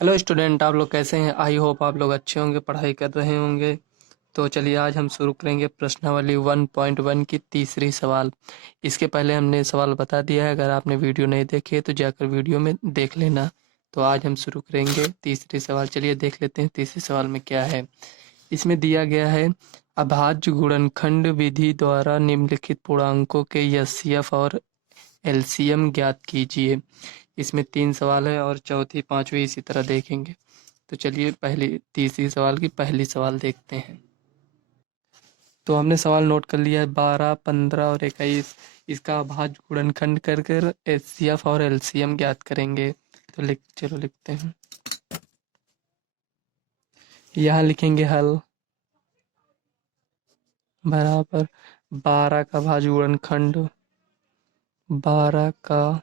Hello student, आप लोग कैसे हैं? आई होप आप लोग अच्छे होंगे, पढ़ाई कर रहे होंगे। तो चलिए आज हम शुरू करेंगे प्रश्नावली 1.1 की तीसरी सवाल। इसके पहले हमने सवाल बता दिया है, अगर आपने वीडियो नहीं देखी है तो जाकर वीडियो में देख लेना। तो आज हम शुरू करेंगे तीसरी सवाल। चलिए देख लेते हैं तीसरी सवाल में क्या है। इसमें दिया गया है, अभाज्य गुणनखंड विधि द्वारा निम्नलिखित पूर्णांकों के एचसीएफ और एलसीएम ज्ञात कीजिए। इसमें 3 सवाल है और चौथी, पांचवी इसी तरह देखेंगे। तो चलिए पहली तीसरी सवाल की पहली सवाल देखते हैं। तो हमने सवाल नोट कर लिया है, 12, 15 और 21। इसका अभाज्य गुणनखंड कर कर एचसीएफ और एलसीएम ज्ञात करेंगे। तो चलो लिखते हैं। यहाँ लिखेंगे हल बराबर 12 का अभाज्य गुणनखंड, 12 का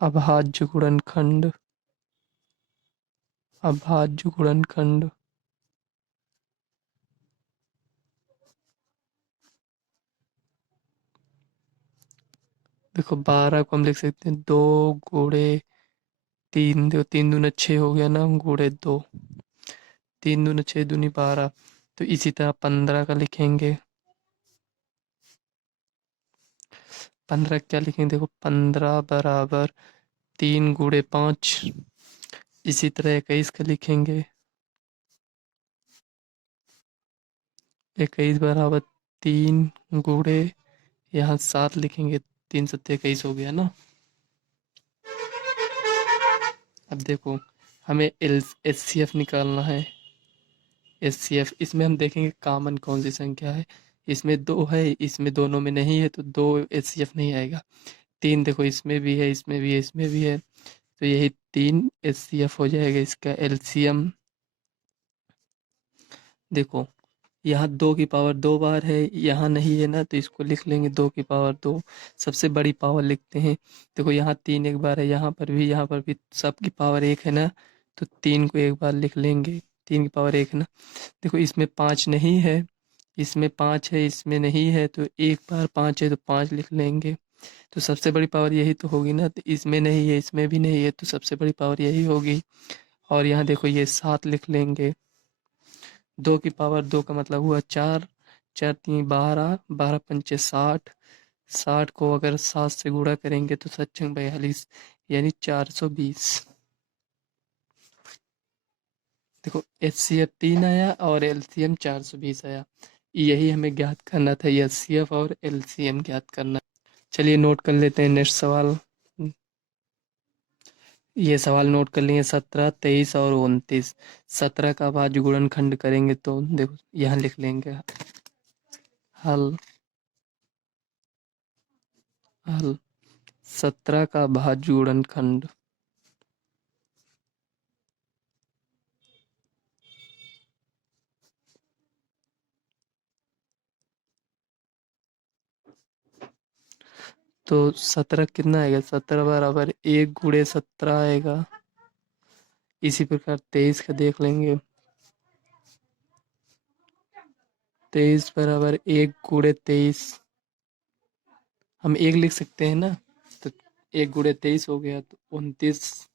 अभाज्य गुणनखंड, अभाज्य गुणनखंड देखो 12 को हम लिख सकते हैं 2 गुणे 3, देखो 3 दूना 6 हो गया ना, गुणे 2, 3 दूना 6 दूनी 12। तो इसी तरह 15 का लिखेंगे। 15 क्या लिखेंगे, देखो 15 बराबर 3 गुणे 5। इसी तरह 21 का लिखेंगे। 21 बराबर 3 गुणे, यहाँ 7 लिखेंगे। 3 सत्ते 21 हो गया ना। अब देखो हमें एल एच सी एफ निकालना है। एच सी एफ इसमें हम देखेंगे कॉमन कौन सी संख्या है। इसमें 2 है, इसमें दोनों में नहीं है, तो 2 एच सी एफ नहीं आएगा। 3 देखो इसमें भी है, इसमें भी है, इसमें भी है, तो यही 3 एच सी एफ हो जाएगा। इसका एलसीएम देखो, यहाँ 2 की पावर 2 बार है, यहाँ नहीं है ना, तो इसको लिख लेंगे 2 की पावर 2। सबसे बड़ी पावर लिखते हैं। देखो यहाँ 3 एक बार है, यहाँ पर भी सबकी पावर 1 है ना, तो 3 को एक बार लिख लेंगे। 3 की पावर 1 है ना। देखो इसमें 5 नहीं है, इसमें 5 है, इसमें नहीं है, तो एक बार 5 है तो 5 लिख लेंगे। तो सबसे बड़ी पावर यही तो होगी ना, तो इसमें नहीं है, इसमें भी नहीं है, तो सबसे बड़ी पावर यही होगी। और यहाँ देखो ये 7 लिख लेंगे। 2 की पावर 2 का मतलब हुआ 4, 4 3 12, 12 पंचे 60। 60 को अगर 7 से गुणा करेंगे तो 7×42 यानी 420। देखो एच सी एफ 3 आया और एलसीएम 420 आया। यही हमें ज्ञात करना था, एच सी एफ और एलसीएम ज्ञात करना। चलिए नोट कर लेते हैं नेक्स्ट सवाल। ये सवाल नोट कर लिए 17, 23 और 29। 17 का अभाज्य गुणनखंड करेंगे तो देखो यहाँ लिख लेंगे हल, हल 17 का अभाज्य गुणनखंड तो 17 कितना आएगा, 17 बराबर 1 गुणे 17 आएगा। इसी प्रकार 23 का देख लेंगे। 23 बराबर 1 गुणे 23, हम 1 लिख सकते हैं ना, तो 1 गुणे 23 हो गया, तो 29,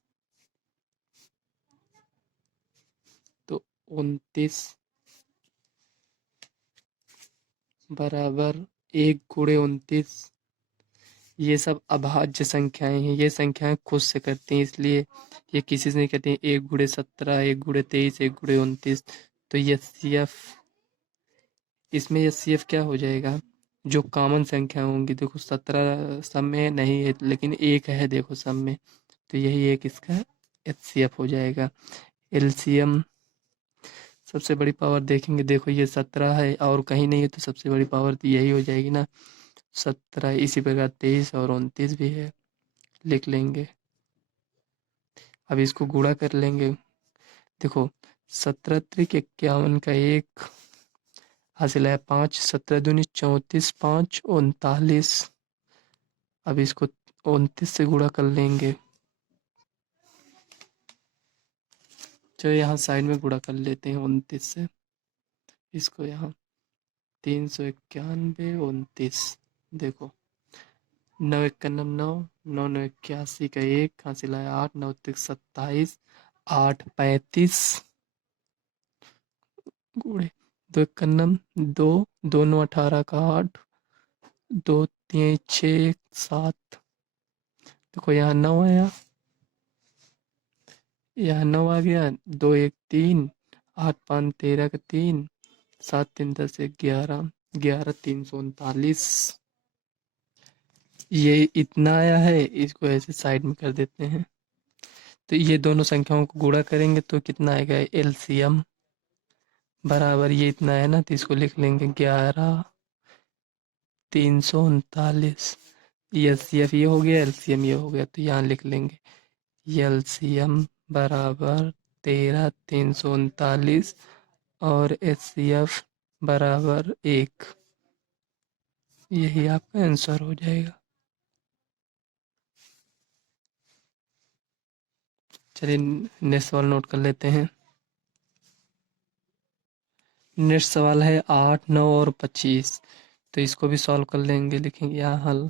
तो 29 बराबर 1 गुणे 29। ये सब अभाज्य संख्याएं हैं, ये संख्याएं खुद से करती हैं, इसलिए ये किसी से नहीं करती हैं। 1 गुणे 17, 1 गुणे 23, 1 गुणे 29। तो ये सी एफ, इसमें ये सी एफ क्या हो जाएगा, जो कॉमन संख्या होंगी। देखो 17 सब में नहीं है, लेकिन एक है देखो सब में, तो यही एक इसका एच सी एफ हो जाएगा। एलसीएम सबसे बड़ी पावर देखेंगे, देखो ये 17 है और कहीं नहीं है, तो सबसे बड़ी पावर तो यही हो जाएगी ना, 17। इसी प्रकार 23 और 29 भी है, लिख लेंगे। अब इसको गुणा कर लेंगे। देखो 17 त्रिक 51 का 1 हासिल है 5, 17 दूनी 34, 5 39। अब इसको 29 से गुणा कर लेंगे। चलो यहाँ साइड में गुणा कर लेते हैं 29 से। इसको यहाँ 391, 29। देखो 9 1 9, 9 9 81 का 1 हासिल है 8, 9 3 27, 8 35 गुणे 2 एक का नम 2 2 9 18 का 8 2 3 6 7 देखो यहाँ 9 आया, यहाँ 9 आ गया, 2 1 3 8 5 13 का 3 7 3 10 11 11 339 ये इतना आया है, इसको ऐसे साइड में कर देते हैं। तो ये दोनों संख्याओं को गुणा करेंगे तो कितना आएगा, एलसीएम बराबर ये इतना है ना, तो इसको लिख लेंगे 11 339। एलसीएफ ये हो गया, एलसीएम ये हो गया, तो यहाँ लिख लेंगे एलसीएम बराबर 13 339 और एचसीएफ बराबर 1। यही आपका आंसर हो जाएगा। चलिए नेक्स्ट सवाल नोट कर लेते हैं। नेक्स्ट सवाल है 8 9 और 25, तो इसको भी सॉल्व कर लेंगे, लिखेंगे यहाँ हल।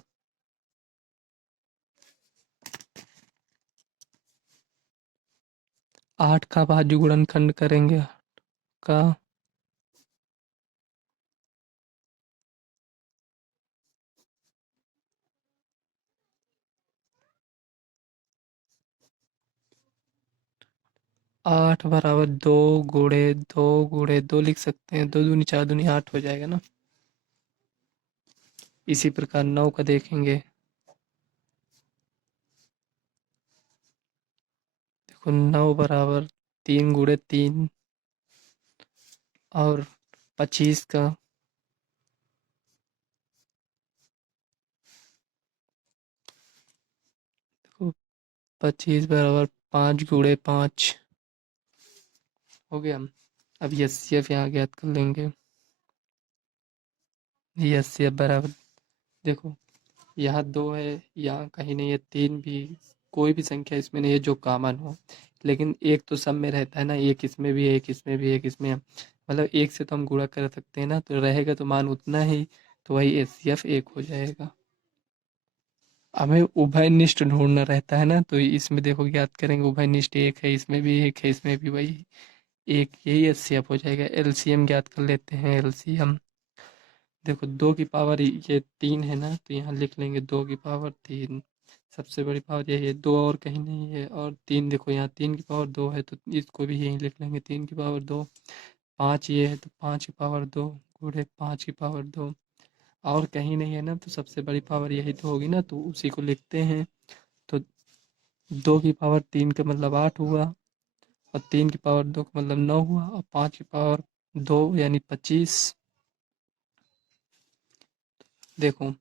8 का भाज्य गुणनखंड करेंगे का 8 बराबर 2 गुणे 2 गुणे 2 लिख सकते हैं, 2 दूनी 4 दूनी 8 हो जाएगा ना। इसी प्रकार 9 का देखेंगे, देखो 9 बराबर 3 गुणे 3 और 25 का 25 बराबर 5 गुणे 5 हो गया। अब एचसीएफ यहाँ ज्ञात कर लेंगे। एचसीएफ बराबर देखो यहाँ 2 है, यहाँ कहीं नहीं है, 3 भी, कोई भी संख्या इसमें नहीं है जो कॉमन हो, लेकिन एक तो सब में रहता है ना, एक इसमें भी है, एक इसमें भी है, एक इसमें है। मतलब एक से तो हम गुणा कर सकते हैं ना, तो रहेगा तो मान उतना ही, तो वही एचसीएफ 1 हो जाएगा। हमें उभयनिष्ठ ढूंढना रहता है ना, तो इसमें देखो ज्ञात करेंगे, उभयनिष्ठ 1 है, इसमें भी 1 है, इसमें भी वही एक, यही एचसीएफ हो जाएगा। एलसीएम ज्ञात कर लेते हैं। एलसीएम देखो 2 की पावर ये 3 है ना, तो यहाँ लिख लेंगे 2 की पावर 3, सबसे बड़ी पावर यही है, 2 और कहीं नहीं है, और 3 देखो यहाँ 3 की पावर 2 है, तो इसको भी यहीं लिख लेंगे 3 की पावर 2। 5 ये है तो 5 की पावर 2 गुणे 5 की पावर 2, और कहीं नहीं है ना, तो सबसे बड़ी पावर यही तो होगी ना, तो उसी को लिखते हैं। तो 2 की पावर 3 का मतलब 8 हुआ, और 3 की पावर 2 का मतलब 9 हुआ, और 5 की पावर 2 यानी 25। देखो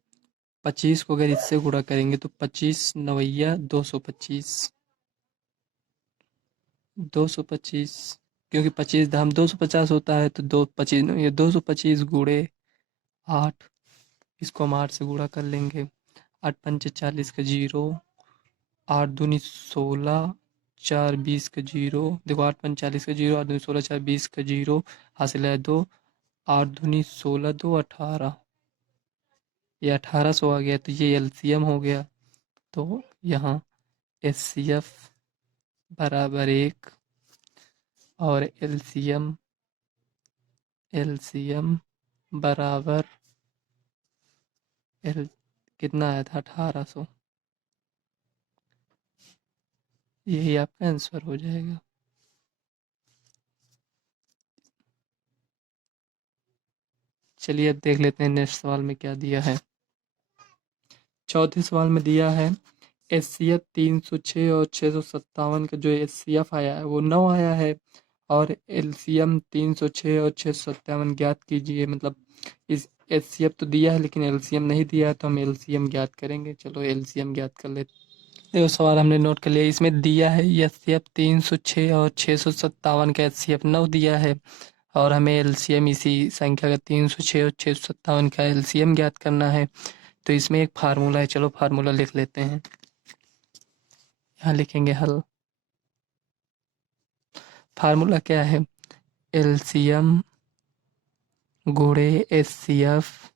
25 को अगर इससे गुणा करेंगे तो 25 नवैया 225, 225, क्योंकि 25 धाम 250 होता है, तो 2 25 ये 225 गुणे 8, इसको हम 8 से गुणा कर लेंगे। 8 पंचे 40 का 0, 8 दूनी 16, 4 20 का 0, देखो 8 पंच 40 का 0, 8 दूनी 16, 4 20 का 0, हासिल है 2, 8 दूनी 16 2 18, ये 1800 आ गया, तो ये एलसीएम हो गया। तो यहाँ एचसीएफ बराबर 1 और एलसीएम एलसीएम बराबर एल कितना आया था, 1800। यही आपका आंसर हो जाएगा। चलिए अब देख लेते हैं नेक्स्ट सवाल में क्या दिया है। चौथे सवाल में दिया है एचसीएफ 306 और 657 का जो एचसीएफ आया है वो 9 आया है, और एलसीएम 306 और 657 ज्ञात कीजिए। मतलब इस एचसीएफ तो दिया है लेकिन एलसीएम नहीं दिया है, तो हम एलसीएम ज्ञात करेंगे। चलो एलसीएम ज्ञात कर लेते हैं। देखो सवाल हमने नोट कर लिया, इसमें दिया है एचसीएफ 306 और 657 का एचसीएफ 9 दिया है, और हमें एलसीएम इसी संख्या का 306 और 657 का एलसीएम ज्ञात करना है। तो इसमें एक फार्मूला है, चलो फार्मूला लिख लेते हैं। यहाँ लिखेंगे हल। फार्मूला क्या है, एलसीएम गुणे एचसीएफ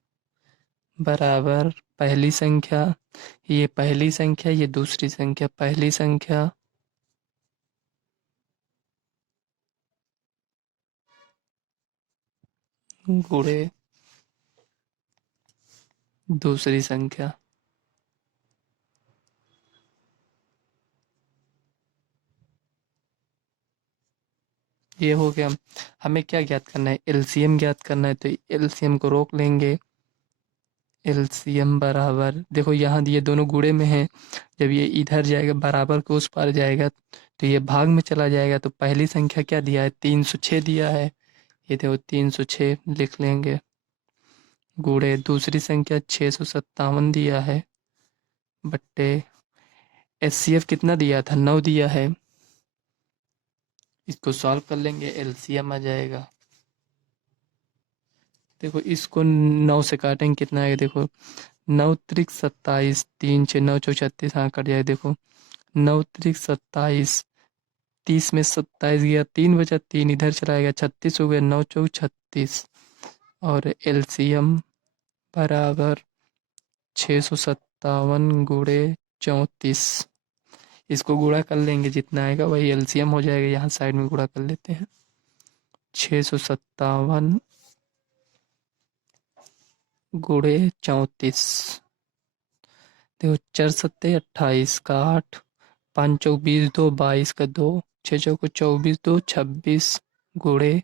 बराबर पहली संख्या, ये पहली संख्या, ये दूसरी संख्या, पहली संख्या गुणे दूसरी संख्या। ये हो गया। हमें क्या ज्ञात करना है? एलसीएम ज्ञात करना है, तो एलसीएम को रोक लेंगे। एलसीएम बराबर, देखो यहाँ ये दोनों गुणे में है, जब ये इधर जाएगा बराबर के उस पार जाएगा तो ये भाग में चला जाएगा। तो पहली संख्या क्या दिया है? 306 दिया है। ये देखो 306 लिख लेंगे, गुणे दूसरी संख्या 657 दिया है, बट्टे एचसीएफ कितना दिया था? 9 दिया है। इसको सॉल्व कर लेंगे, एलसीएम आ जाएगा। देखो इसको 9 से काटेंगे, कितना आएगा? देखो 9 त्रिक 27, 3 6 9 चौक 36, हाँ कट जाए। देखो 9 त्रिक 27, 30 में 27 गया, 3 बचा, 3 इधर चला गया, 36 हो गया, 9 चौक 36। और एलसीएम बराबर 657 गुणे 34। इसको गुणा कर लेंगे, जितना आएगा वही एलसीएम हो जाएगा। यहाँ साइड में गुणा कर लेते हैं। 657 गुणे 34। देखो 4 सत्ते 28 का 8, 5 चौक 20, 2 22 का 2, 6 चौक 24, 2 26 गुणे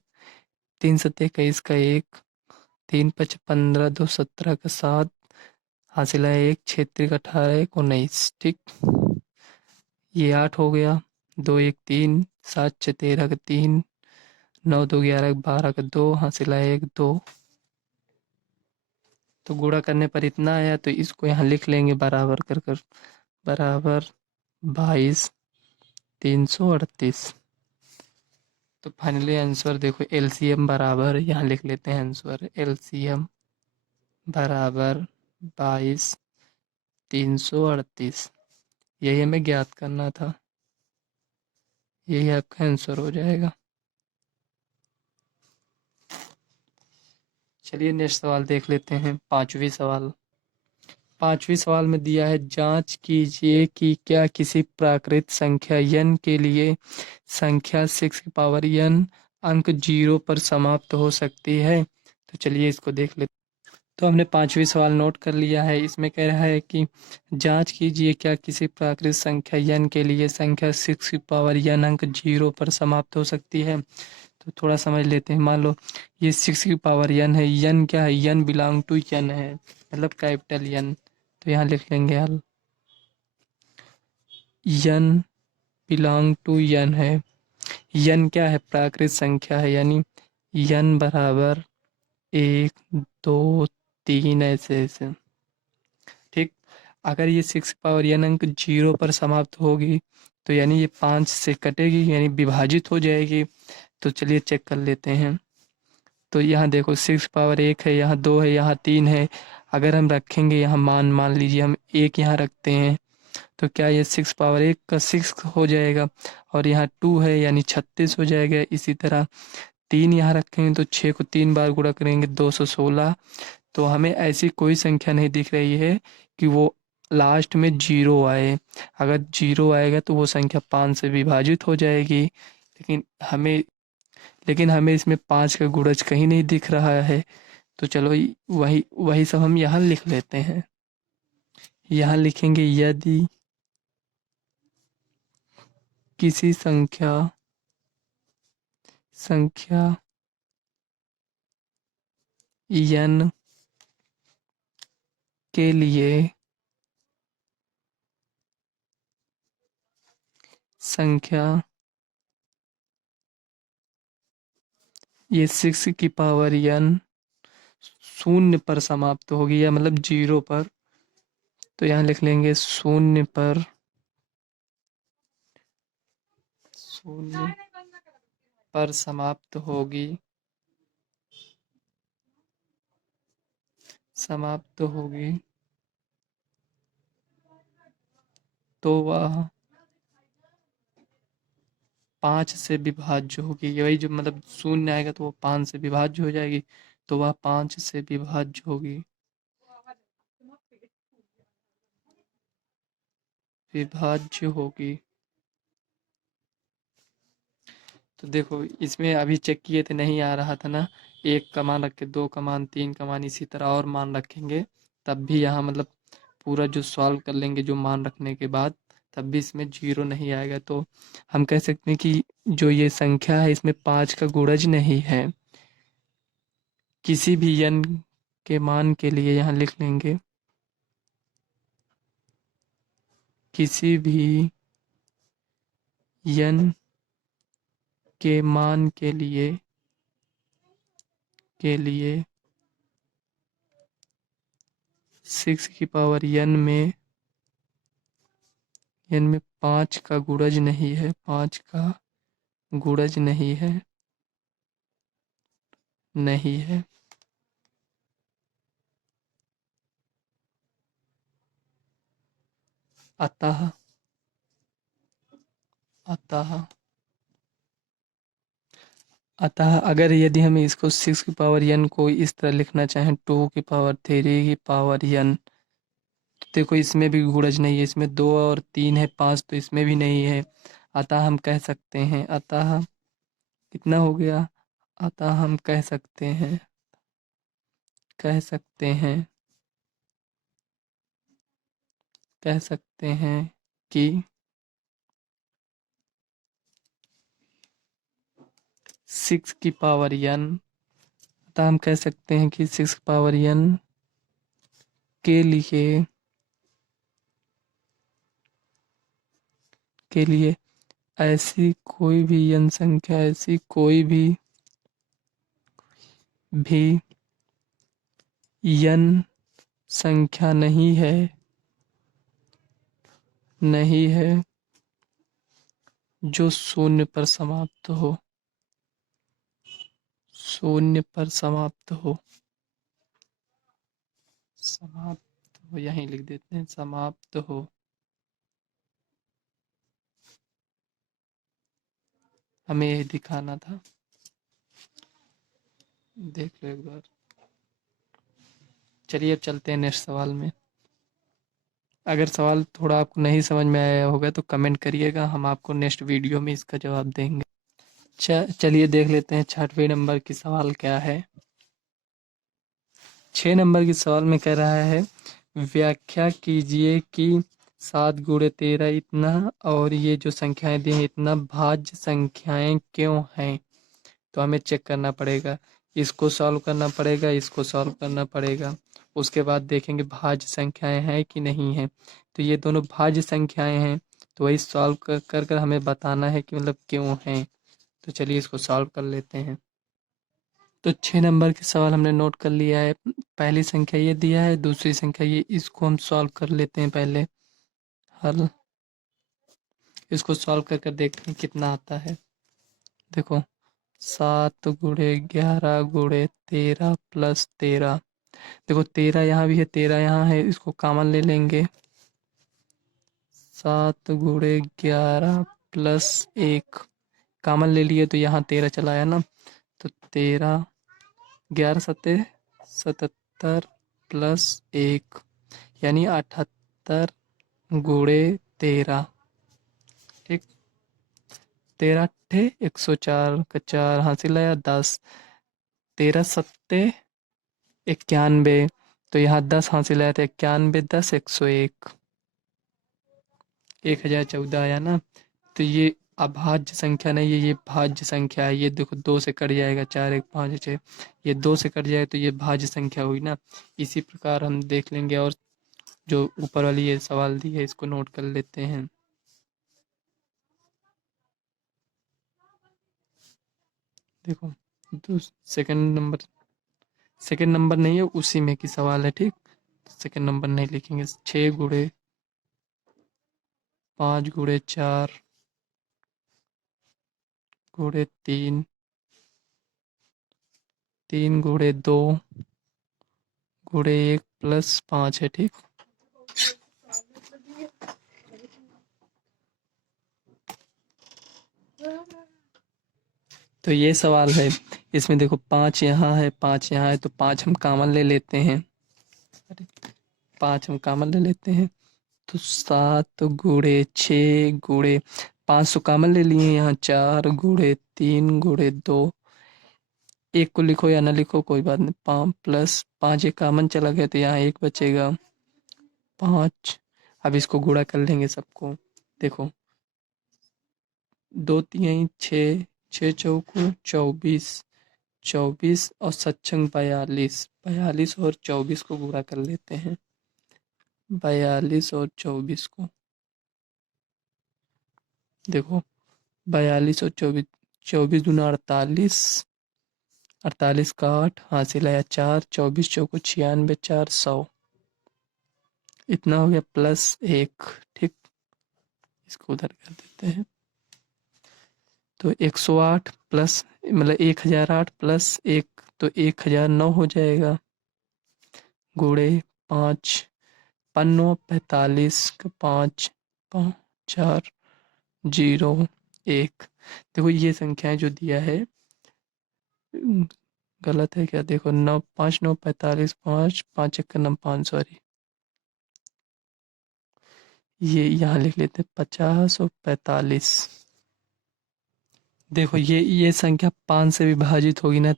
3 सत्ते 21 का 1, 3 5 15, 2 17 का 7, हासिल है 1, 6 त्रिक 18, 1 19। ठीक, ये 8 हो गया, 2 1 3, 7 6 13 का 3, 9 2 11 12 का 2, हासिल है 1 2। तो गुणा करने पर इतना आया, तो इसको यहाँ लिख लेंगे बराबर कर कर, बराबर 22 338। तो फाइनली आंसर देखो, एलसीएम बराबर, यहाँ लिख लेते हैं आंसर, एलसीएम बराबर 22 338। यही हमें ज्ञात करना था, यही आपका आंसर हो जाएगा। चलिए नेक्स्ट सवाल देख लेते हैं, पांचवी सवाल। पांचवी सवाल में दिया है, जांच कीजिए कि क्या किसी प्राकृत संख्या n के लिए संख्या 6 की पावर n अंक 0 पर समाप्त हो सकती है। तो चलिए इसको देख लेते हैं। तो हमने पांचवी सवाल नोट कर लिया है। इसमें कह रहा है कि जांच कीजिए क्या किसी प्राकृत संख्या n के लिए संख्या 6 की पावर n अंक 0 पर समाप्त हो सकती है। तो थोड़ा समझ लेते हैं। मान लो ये 6 की पावर n है, n क्या है? n बिलोंग टू n है, मतलब कैपिटल n। तो यहाँ लिख लेंगे हल, n बिलोंग टू n है। n क्या है? प्राकृत संख्या है, यानी n बराबर 1 2 3 ऐसे ऐसे। ठीक, अगर ये 6 पावर n अंक 0 पर समाप्त होगी तो यानी ये 5 से कटेगी, यानी विभाजित हो जाएगी। तो चलिए चेक कर लेते हैं। तो यहाँ देखो 6 पावर 1 है, यहाँ 2 है, यहाँ 3 है। अगर हम रखेंगे यहाँ मान लीजिए हम 1 यहाँ रखते हैं, तो क्या ये 6 पावर 1 का 6 हो जाएगा, और यहाँ 2 है यानी 36 हो जाएगा। इसी तरह 3 यहाँ रखेंगे तो 6 को 3 बार गुणा करेंगे 216। तो हमें ऐसी कोई संख्या नहीं दिख रही है कि वो लास्ट में 0 आए। अगर 0 आएगा तो वो संख्या 5 से विभाजित हो जाएगी, हमें लेकिन हमें इसमें 5 का गुणज कहीं नहीं दिख रहा है। तो चलो वही वही सब हम यहाँ लिख लेते हैं। यहाँ लिखेंगे, यदि किसी संख्या n के लिए संख्या ये 6 की पावर n शून्य पर समाप्त होगी, या मतलब 0 पर। तो यहाँ लिख लेंगे शून्य पर समाप्त होगी तो वह 5 से विभाज्य होगी। वही जो मतलब शून्य आएगा तो वो 5 से विभाज्य हो जाएगी, तो वह 5 से विभाज्य होगी, विभाज्य होगी। तो देखो इसमें अभी चेक किए थे, नहीं आ रहा था ना। एक का मान रख के, दो का मान, तीन का मान, इसी तरह और मान रखेंगे तब भी यहाँ मतलब पूरा जो सॉल्व कर लेंगे जो मान रखने के बाद, तब भी इसमें जीरो नहीं आएगा। तो हम कह सकते हैं कि जो ये संख्या है इसमें 5 का गुणज नहीं है। किसी भी n के मान के लिए यहाँ लिख लेंगे, किसी भी n के मान के लिए 6 की पावर n में 5 का गुणज नहीं है, 5 का गुणज नहीं है। अतः अतः अतः अगर यदि हम इसको 6 की पावर n को इस तरह लिखना चाहें, 2 की पावर 3 की पावर n, तो देखो इसमें भी गुणज नहीं है, इसमें 2 और 3 है, 5 तो इसमें भी नहीं है। अतः हम कह सकते हैं, अतः कितना हो गया, अतः हम कह सकते हैं कि 6 की पावर n, अतः हम कह सकते हैं कि 6 की पावर n के लिए ऐसी कोई भी n संख्या, ऐसी कोई भी n संख्या नहीं है जो शून्य पर समाप्त हो, यहीं लिख देते हैं, समाप्त हो। हमें यही दिखाना था, देख लो एक बार। चलिए अब चलते हैं नेक्स्ट सवाल में। अगर सवाल थोड़ा आपको नहीं समझ में आया होगा तो कमेंट करिएगा, हम आपको नेक्स्ट वीडियो में इसका जवाब देंगे। चलिए देख लेते हैं 6वें नंबर की सवाल क्या है। 6 नंबर की सवाल में कह रहा है, व्याख्या कीजिए कि 7 गुणे 13 इतना, और ये जो संख्याएं दी हैं इतना भाज्य संख्याएं क्यों हैं। तो हमें चेक करना पड़ेगा, इसको सॉल्व करना पड़ेगा, इसको सॉल्व करना पड़ेगा, उसके बाद देखेंगे भाज्य संख्याएं हैं कि नहीं है। तो ये दोनों भाज्य संख्याएं हैं, तो वही सॉल्व कर हमें बताना है कि मतलब क्यों हैं। तो चलिए इसको सॉल्व कर लेते हैं। तो 6 नंबर के सवाल हमने नोट कर लिया है। पहली संख्या ये दिया है, दूसरी संख्या ये, इसको हम सॉल्व कर लेते हैं पहले हल। इसको सॉल्व कर देखते हैं कितना आता है। देखो 7 गुणे 11 गुणे 13 प्लस 13। देखो 13 यहाँ भी है, 13 यहाँ है, इसको कॉमन ले लेंगे। 7 गुणे 11 प्लस 1 कॉमन ले लिए तो यहाँ 13 चला आया ना। तो 13, 11 सत्ते 77 प्लस 1 यानी 78 गुणे 13। ठीक, 13 अट्ठे 104 का 4 हासिल आया 10, 13 सत्ते 91, तो यहाँ 10 हासिल आया था, 91 10 101, 1014 आया ना। तो ये अभाज्य संख्या नहीं है, ये भाज्य संख्या है। ये देखो 2 से कट जाएगा, 4 1 5 6, ये 2 से कट जाए तो ये भाज्य संख्या हुई ना। इसी प्रकार हम देख लेंगे, और जो ऊपर वाली ये सवाल दी है इसको नोट कर लेते हैं। देखो सेकंड नंबर नहीं है, उसी में की सवाल है। ठीक, सेकंड नंबर नहीं लिखेंगे। 6 गुणे 5 गुणे 4 गुणे 3, 3 गुणे 2 गुणे 1 प्लस 5 है। ठीक, तो ये सवाल है। इसमें देखो 5 यहाँ है, 5 यहाँ है, तो 5 हम कॉमन ले लेते हैं। 5 हम कॉमन ले लेते हैं, तो 7 गुणे 6 गुणे 500 कॉमन ले लिए, यहाँ 4 गुणे 3 गुणे 2, एक को लिखो या ना लिखो कोई बात नहीं, 5 प्लस 5 एक कॉमन चला गया तो यहाँ एक बचेगा 5। अब इसको गुणा कर लेंगे सबको। देखो 2 तिहाई 6, 6 चौको 24, 24 और सत्संग 42, 42 और 24 को गुणा कर लेते हैं, 42 और 24 को। देखो 42 और 24, 24 दूना 48, 48 का 8 हासिल आया 4, 24 चौको 96, 4 100, इतना हो गया प्लस 1। ठीक, इसको उधर कर देते हैं। तो 108 प्लस मतलब 1008 प्लस 1 तो 1009 हो जाएगा, गुणे 5, 5 45 का 5, 5 4 0 1। देखो ये संख्याएं जो दिया है गलत है क्या? देखो 9 5 9 45, 5 5 1 9 5, सॉरी, ये यहाँ लिख लेते हैं 50 और 45। देखो ये संख्या 5 से विभाजित होगी ना,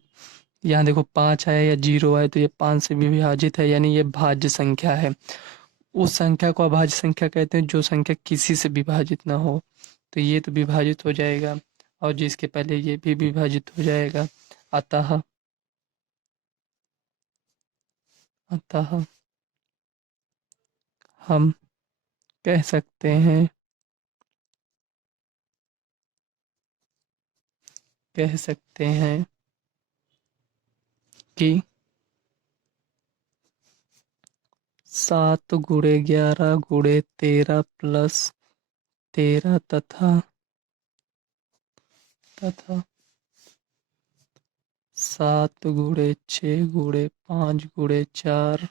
यहाँ देखो 5 आया या 0 आया तो ये 5 से भी विभाजित है, यानी ये भाज्य संख्या है। उस संख्या को अभाज्य संख्या कहते हैं जो संख्या किसी से विभाजित ना हो। तो ये तो विभाजित हो जाएगा और जिसके पहले ये भी विभाजित हो जाएगा। अतः अतः हम कह सकते हैं कि 7 गुणे 11 गुणे 13 प्लस 13 तथा 7 गुणे 6 गुणे 5 गुणे 4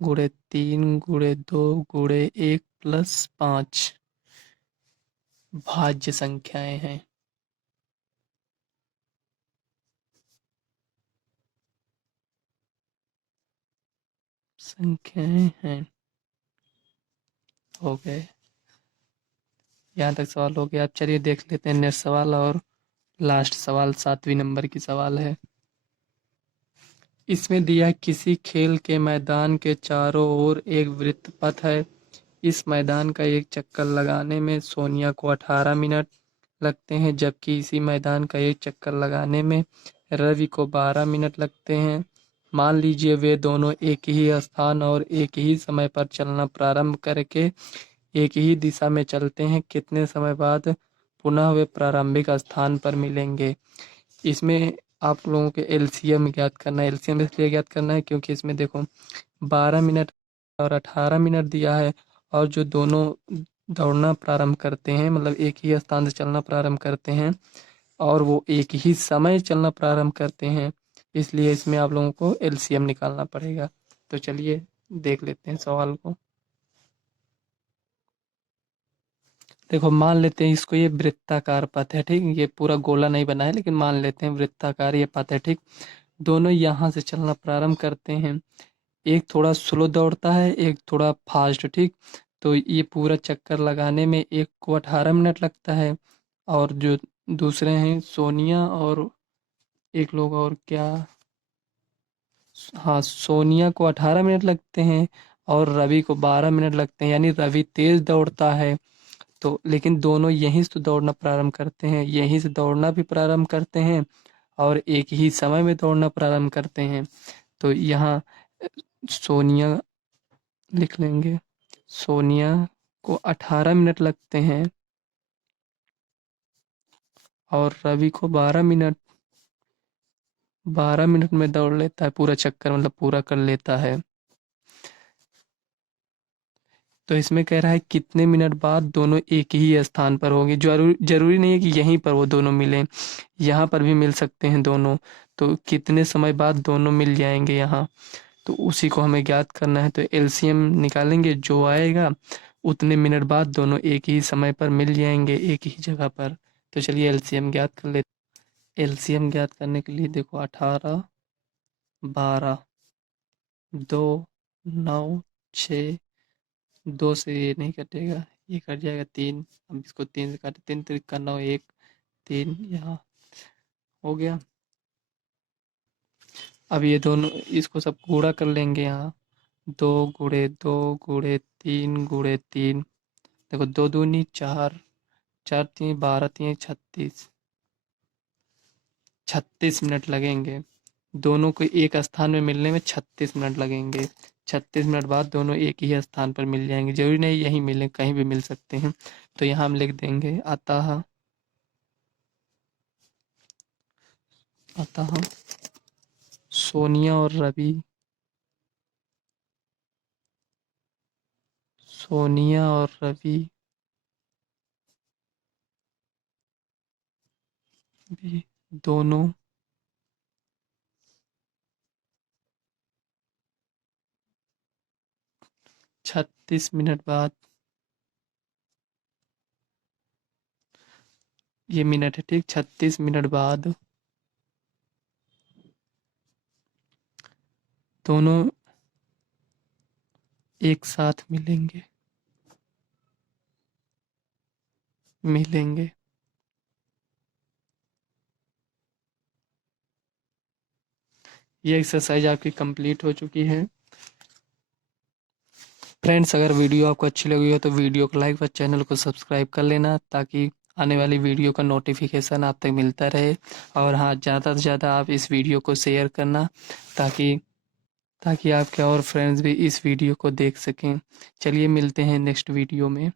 गुणे 3 गुणे 2 गुणे 1 प्लस 5 भाज्य संख्याएं हैं। संख्याएं हैं, हो गए। यहाँ तक सवाल हो गया। अब चलिए देख लेते हैं नेक्स्ट सवाल, और लास्ट सवाल 7वीं नंबर की सवाल है। इसमें दिया है किसी खेल के मैदान के चारों ओर एक वृत्त पथ है। इस मैदान का एक चक्कर लगाने में सोनिया को 18 मिनट लगते हैं, जबकि इसी मैदान का एक चक्कर लगाने में रवि को 12 मिनट लगते हैं। मान लीजिए वे दोनों एक ही स्थान और एक ही समय पर चलना प्रारंभ करके एक ही दिशा में चलते हैं, कितने समय बाद पुनः वे प्रारंभिक स्थान पर मिलेंगे? इसमें आप लोगों के एलसीएम ज्ञात करना है। एलसीएम इसलिए ज्ञात करना है क्योंकि इसमें देखो 12 मिनट और 18 मिनट दिया है, और जो दोनों दौड़ना प्रारंभ करते हैं मतलब एक ही स्थान से चलना प्रारंभ करते हैं और वो एक ही समय चलना प्रारंभ करते हैं, इसलिए इसमें आप लोगों को एलसीएम निकालना पड़ेगा। तो चलिए देख लेते हैं सवाल को। देखो मान लेते हैं इसको, ये वृत्ताकार पथ है, ठीक, ये पूरा गोला नहीं बना है लेकिन मान लेते हैं वृत्ताकार ये पथ है, ठीक। दोनों यहाँ से चलना प्रारंभ करते हैं, एक थोड़ा स्लो दौड़ता है एक थोड़ा फास्ट, ठीक। तो ये पूरा चक्कर लगाने में एक को 18 मिनट लगता है, और जो दूसरे हैं सोनिया और एक लोग और क्या, हाँ सोनिया को 18 मिनट लगते हैं और रवि को 12 मिनट लगते हैं, यानी रवि तेज दौड़ता है। तो लेकिन दोनों यहीं से तो दौड़ना प्रारंभ करते हैं, यहीं से दौड़ना भी प्रारंभ करते हैं और एक ही समय में दौड़ना प्रारंभ करते हैं। तो यहाँ सोनिया लिख लेंगे, सोनिया को 18 मिनट लगते हैं और रवि को 12 मिनट, 12 मिनट में दौड़ लेता है पूरा चक्कर, मतलब पूरा कर लेता है। तो इसमें कह रहा है कितने मिनट बाद दोनों एक ही स्थान पर होंगे। जरूरी नहीं है कि यहीं पर वो दोनों मिलें, यहाँ पर भी मिल सकते हैं दोनों। तो कितने समय बाद दोनों मिल जाएंगे यहाँ, तो उसी को हमें ज्ञात करना है। तो एलसीएम निकालेंगे, जो आएगा उतने मिनट बाद दोनों एक ही समय पर मिल जाएंगे एक ही जगह पर। तो चलिए एलसीएम ज्ञात कर लेते। एलसीएम ज्ञात करने के लिए देखो 18 12 2 9 6, 2 से ये नहीं कटेगा, ये कट जाएगा 3। अब इसको 3 से काटे, 3 3 का 9, 1 3 यहाँ हो गया। अब ये दोनों इसको सब गुणा कर लेंगे यहाँ। 2 गुणे 2 गुणे 3 गुणे 3। देखो 2 दूनी 4, 4 3 12 3 36, 36 मिनट लगेंगे। दोनों को एक स्थान में मिलने में 36 मिनट लगेंगे। 36 मिनट बाद दोनों एक ही स्थान पर मिल जाएंगे, जरूरी नहीं यहीं मिले, कहीं भी मिल सकते हैं। तो यहाँ हम लिख देंगे अतः अतः सोनिया और रवि सोनिया और रवि भी दोनों 36 मिनट बाद, ये मिनट है ठीक, 36 मिनट बाद दोनों एक साथ मिलेंगे। ये एक्सरसाइज आपकी कंप्लीट हो चुकी है। फ्रेंड्स, अगर वीडियो आपको अच्छी लगी हो तो वीडियो को लाइक व चैनल को सब्सक्राइब कर लेना, ताकि आने वाली वीडियो का नोटिफिकेशन आप तक मिलता रहे। और हाँ, ज़्यादा से ज़्यादा आप इस वीडियो को शेयर करना, ताकि ताकि आपके और फ्रेंड्स भी इस वीडियो को देख सकें। चलिए मिलते हैं नेक्स्ट वीडियो में।